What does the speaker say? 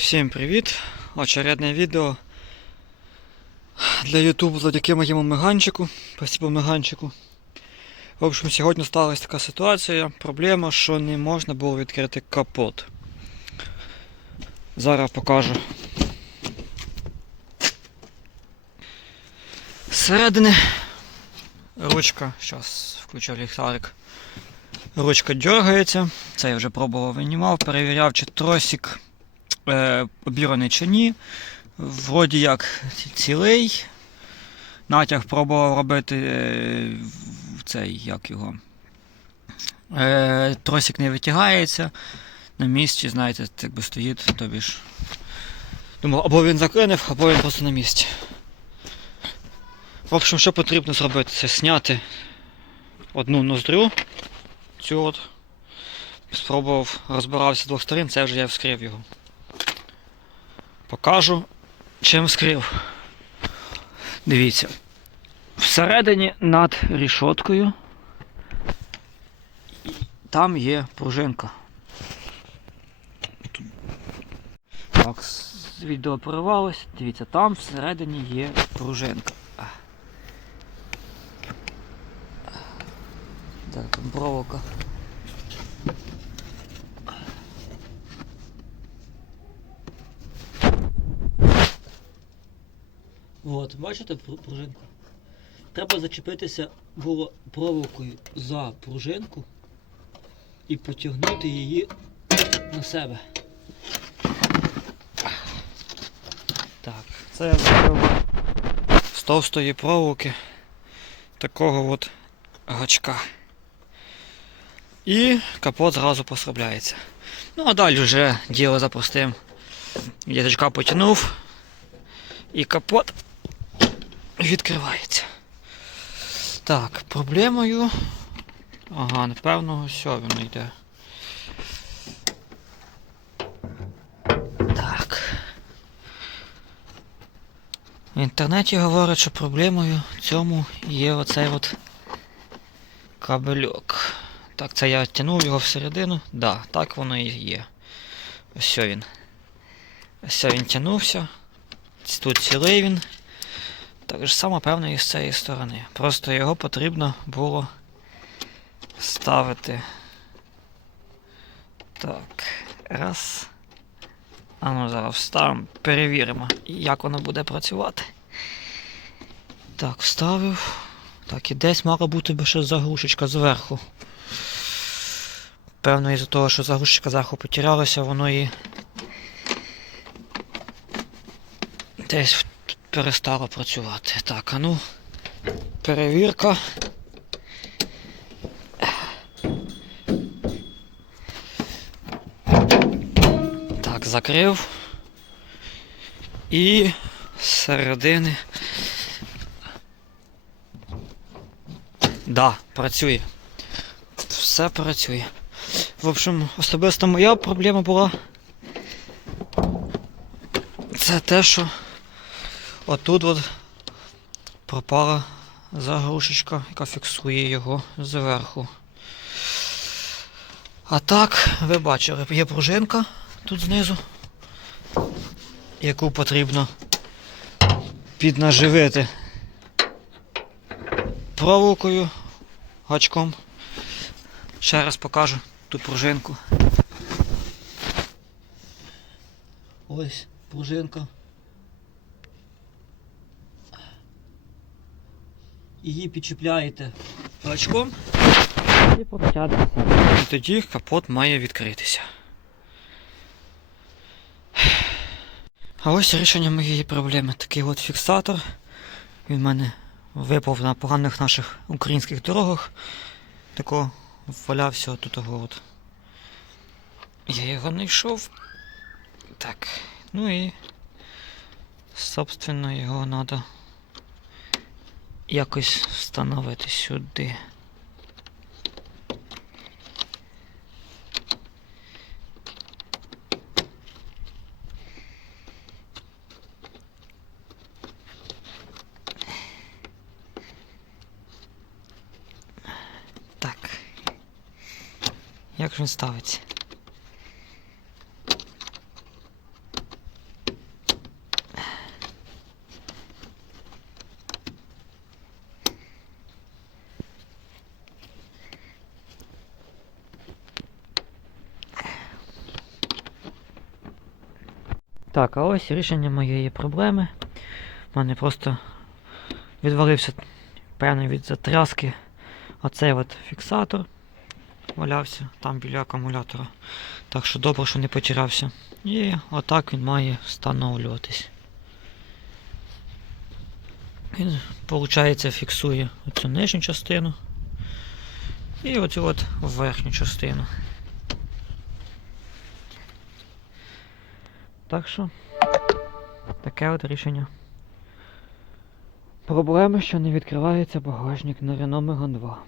Всім привіт! Очередне відео для YouTube завдяки моєму меганчику. Спасибо меганчику. В общем, сьогодні сталася така ситуація, проблема, що не можна було відкрити капот. Зараз покажу. Зсередини ручка, зараз включу ліхтарик. Ручка дергається. Це я вже пробував винімав, перевіряв, чи тросик обіраний чи ні. Вроді як цілий. Натяг пробував робити е, цей, як його. Е, тросик не витягається. На місці, знаєте, якби стоїть, тобі ж. Думав, або він заклинив, або він просто на місці. В общем, що потрібно зробити? Це зняти одну ноздрю. Цю от. Спробував, розбирався з двох сторін, це вже я вскрив його. Покажу, чим вскрив. Дивіться. Всередині над рішоткою там є пружинка. Так, відео перервалось. Дивіться, там всередині є пружинка. Так, там проволока. От, бачите пру- пружинку? Треба зачепитися було проволокою за пружинку і потягнути її на себе. Так, це я зробив з товстої проволоки такого от гачка. І капот зразу посробляється. Ну а далі вже діло за простим. Язичка потягнув і капот відкривається. Так, проблемою. Ага, напевно, все воно йде. Так. В інтернеті говорять, що проблемою цьому є оцей от кабельок. Так, це я тянув його всередину. Да, так воно і є. Ось він. Ось він тягнувся. Тут цілий він. Так ж само, певно, і з цієї сторони. Просто його потрібно було ставити. Так. Раз. А ну зараз вставимо, перевіримо, як воно буде працювати. Так, вставив. Так, і десь мала бути би ще заглушечка зверху. Певно, із-за того, що заглушечка зверху потерялася, воно і десь перестало працювати. Так, а ну, перевірка. Так, закрив. І з середини. Да, працює. Все працює. В общем, особисто моя проблема була. Це те, що отут от пропала заглушечка, яка фіксує його зверху. А так, ви бачили, є пружинка тут знизу, яку потрібно піднаживити проволокою, гачком. Ще раз покажу ту пружинку. Ось пружинка. Її підчіпляєте гачком і протягнете. І тоді капот має відкритися. А ось рішення моєї проблеми. Такий от фіксатор. Він в мене випав на поганих наших українських дорогах. Тако валявся от того от. Я його знайшов. Так. Ну і собственно його треба якось встановити сюди. Так. Як він ставиться? Так, а ось рішення моєї проблеми. У мене просто відвалився, певно, від затряски. Оцей от фіксатор валявся там біля акумулятора. Так що добре, що не потерявся. І отак він має встановлюватись. Він, виходить, фіксує оцю нижню частину і оцю от верхню частину. Так що таке от рішення. Проблема, що не відкривається багажник на Renault Megane 2.